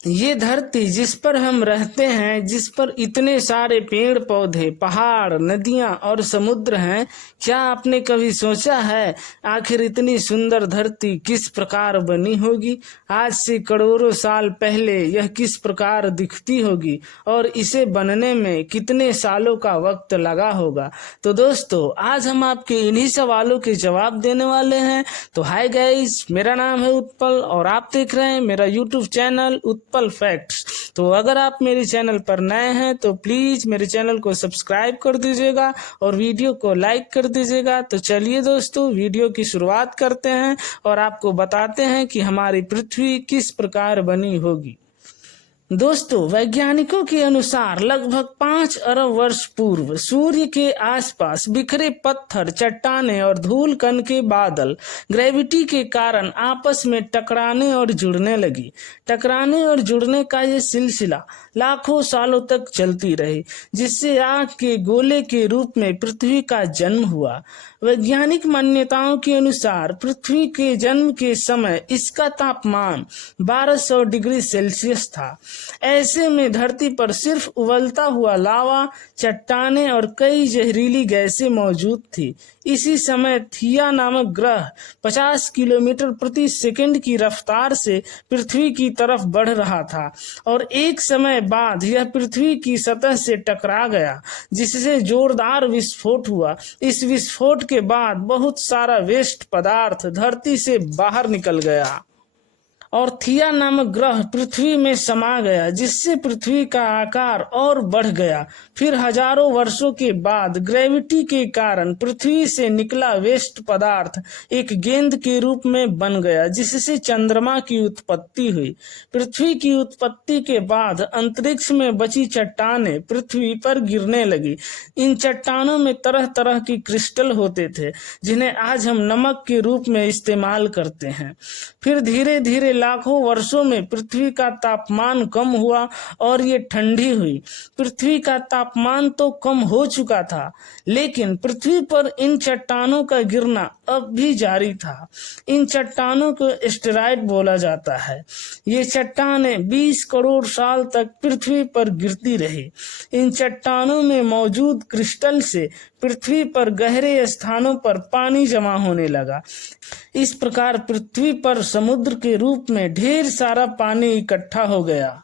ये धरती जिस पर हम रहते हैं, जिस पर इतने सारे पेड़ पौधे, पहाड़, नदियां और समुद्र हैं, क्या आपने कभी सोचा है आखिर इतनी सुंदर धरती किस प्रकार बनी होगी? आज से करोड़ों साल पहले यह किस प्रकार दिखती होगी और इसे बनने में कितने सालों का वक्त लगा होगा? तो दोस्तों, आज हम आपके इन्हीं सवालों के जवाब देने वाले हैं। तो हाय गाइस, मेरा नाम है उत्पल और आप देख रहे हैं मेरा यूट्यूब चैनल उत्पल फैक्ट्स। तो अगर आप मेरे चैनल पर नए हैं तो प्लीज मेरे चैनल को सब्सक्राइब कर दीजिएगा और वीडियो को लाइक कर दीजिएगा। तो चलिए दोस्तों, वीडियो की शुरुआत करते हैं और आपको बताते हैं कि हमारी पृथ्वी किस प्रकार बनी होगी। दोस्तों, वैज्ञानिकों के अनुसार लगभग 5 अरब वर्ष पूर्व सूर्य के आसपास बिखरे पत्थर, चट्टानें और धूल कण के बादल ग्रेविटी के कारण आपस में टकराने और जुड़ने लगी। टकराने और जुड़ने का ये सिलसिला लाखों सालों तक चलती रही, जिससे आग के गोले के रूप में पृथ्वी का जन्म हुआ। वैज्ञानिक मान्यताओं के अनुसार पृथ्वी के जन्म के समय इसका तापमान 1200 डिग्री सेल्सियस था। ऐसे में धरती पर सिर्फ उबलता हुआ लावा, चट्टानें और कई जहरीली गैसें मौजूद थी। इसी समय थिया नामक ग्रह 50 किलोमीटर प्रति सेकंड की रफ्तार से पृथ्वी की तरफ बढ़ रहा था और एक समय बाद यह पृथ्वी की सतह से टकरा गया, जिससे जोरदार विस्फोट हुआ। इस विस्फोट के बाद बहुत सारा वेस्ट पदार्थ धरती से बाहर निकल गया और थिया नामक ग्रह पृथ्वी में समा गया, जिससे पृथ्वी का आकार और बढ़ गया। फिर हजारों वर्षों के बाद ग्रेविटी के कारण पृथ्वी से निकला वेस्ट पदार्थ एक गेंद के रूप में बन गया, जिससे चंद्रमा की उत्पत्ति हुई। पृथ्वी की उत्पत्ति के बाद अंतरिक्ष में बची चट्टानें पृथ्वी पर गिरने लगी। इन चट्टानों में तरह तरह की क्रिस्टल होते थे, जिन्हें आज हम नमक के रूप में इस्तेमाल करते हैं। फिर धीरे धीरे लाखों वर्षों में पृथ्वी का तापमान कम हुआ और ये ठंडी हुई। पृथ्वी का तापमान तो कम हो चुका था, लेकिन पृथ्वी पर इन चट्टानों का गिरना अब भी जारी था। इन चट्टानों को एस्टेरॉयड बोला जाता है। ये चट्टानें 20 करोड़ साल तक पृथ्वी पर गिरती रही। इन चट्टानों में मौजूद क्रिस्टल से पृथ्वी पर गहरे स्थानों पर पानी जमा होने लगा। इस प्रकार पृथ्वी पर समुद्र के रूप में ढेर सारा पानी इकट्ठा हो गया।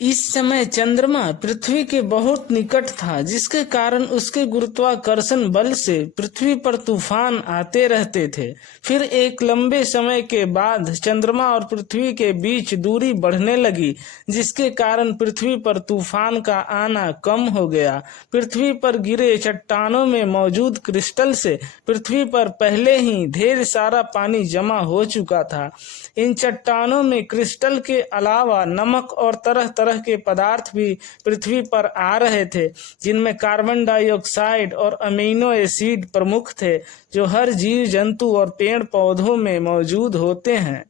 इस समय चंद्रमा पृथ्वी के बहुत निकट था, जिसके कारण उसके गुरुत्वाकर्षण बल से पृथ्वी पर तूफान आते रहते थे। फिर एक लंबे समय के बाद चंद्रमा और पृथ्वी के बीच दूरी बढ़ने लगी, जिसके कारण पृथ्वी पर तूफान का आना कम हो गया। पृथ्वी पर गिरे चट्टानों में मौजूद क्रिस्टल से पृथ्वी पर पहले ही ढेर सारा पानी जमा हो चुका था। इन चट्टानों में क्रिस्टल के अलावा नमक और तरह तरह के पदार्थ भी पृथ्वी पर आ रहे थे, जिनमें कार्बन डाइऑक्साइड और अमीनो एसिड प्रमुख थे, जो हर जीव जंतु और पेड़ पौधों में मौजूद होते हैं।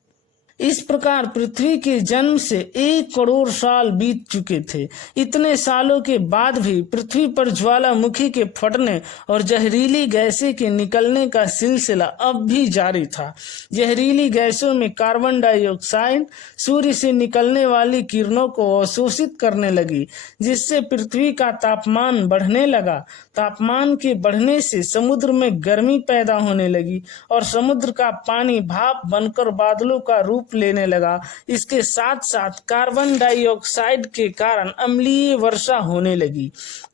इस प्रकार पृथ्वी के जन्म से 1 करोड़ साल बीत चुके थे। इतने सालों के बाद भी पृथ्वी पर ज्वालामुखी के फटने और जहरीली गैसें के निकलने का सिलसिला अब भी जारी था। जहरीली गैसों में कार्बन डाइऑक्साइड सूर्य से निकलने वाली किरणों को अवशोषित करने लगी, जिससे पृथ्वी का तापमान बढ़ने लगा। तापमान के बढ़ने से समुद्र में गर्मी पैदा होने लगी और समुद्र का पानी भाप बनकर बादलों का रूप लेने लगा। इसके साथ साथ कार्बन डाइऑक्साइड के कारण अम्लीय वर्षा होने लगी।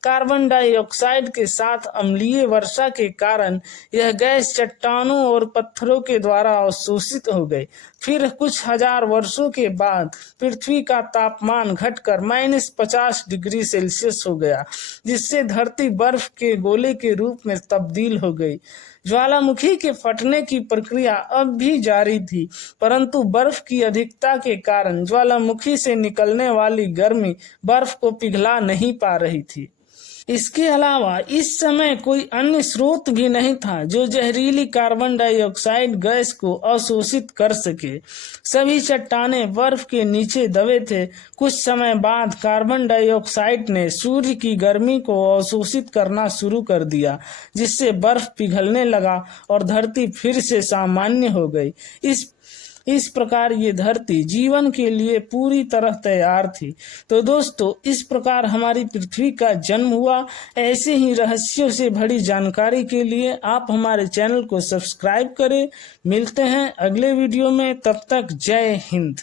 कार्बन डाइऑक्साइड के साथ अम्लीय वर्षा के कारण यह गैस चट्टानों और पत्थरों के द्वारा अवशोषित हो गई। फिर कुछ हजार वर्षों के बाद पृथ्वी का तापमान घटकर -50 डिग्री सेल्सियस हो गया, जिससे धरती बर्फ के गोले के रूप में तब्दील हो गई। ज्वालामुखी के फटने की प्रक्रिया अब भी जारी थी, परंतु बर्फ की अधिकता के कारण ज्वालामुखी से निकलने वाली गर्मी बर्फ को पिघला नहीं पा रही थी। इसके अलावा इस समय कोई अन्य स्रोत भी नहीं था जो जहरीली कार्बन डाइऑक्साइड गैस को अवशोषित कर सके। सभी चट्टानें बर्फ के नीचे दबे थे। कुछ समय बाद कार्बन डाइऑक्साइड ने सूर्य की गर्मी को अवशोषित करना शुरू कर दिया, जिससे बर्फ पिघलने लगा और धरती फिर से सामान्य हो गई। इस प्रकार ये धरती जीवन के लिए पूरी तरह तैयार थी। तो दोस्तों, इस प्रकार हमारी पृथ्वी का जन्म हुआ। ऐसे ही रहस्यों से भरी जानकारी के लिए आप हमारे चैनल को सब्सक्राइब करें। मिलते हैं अगले वीडियो में, तब तक जय हिंद।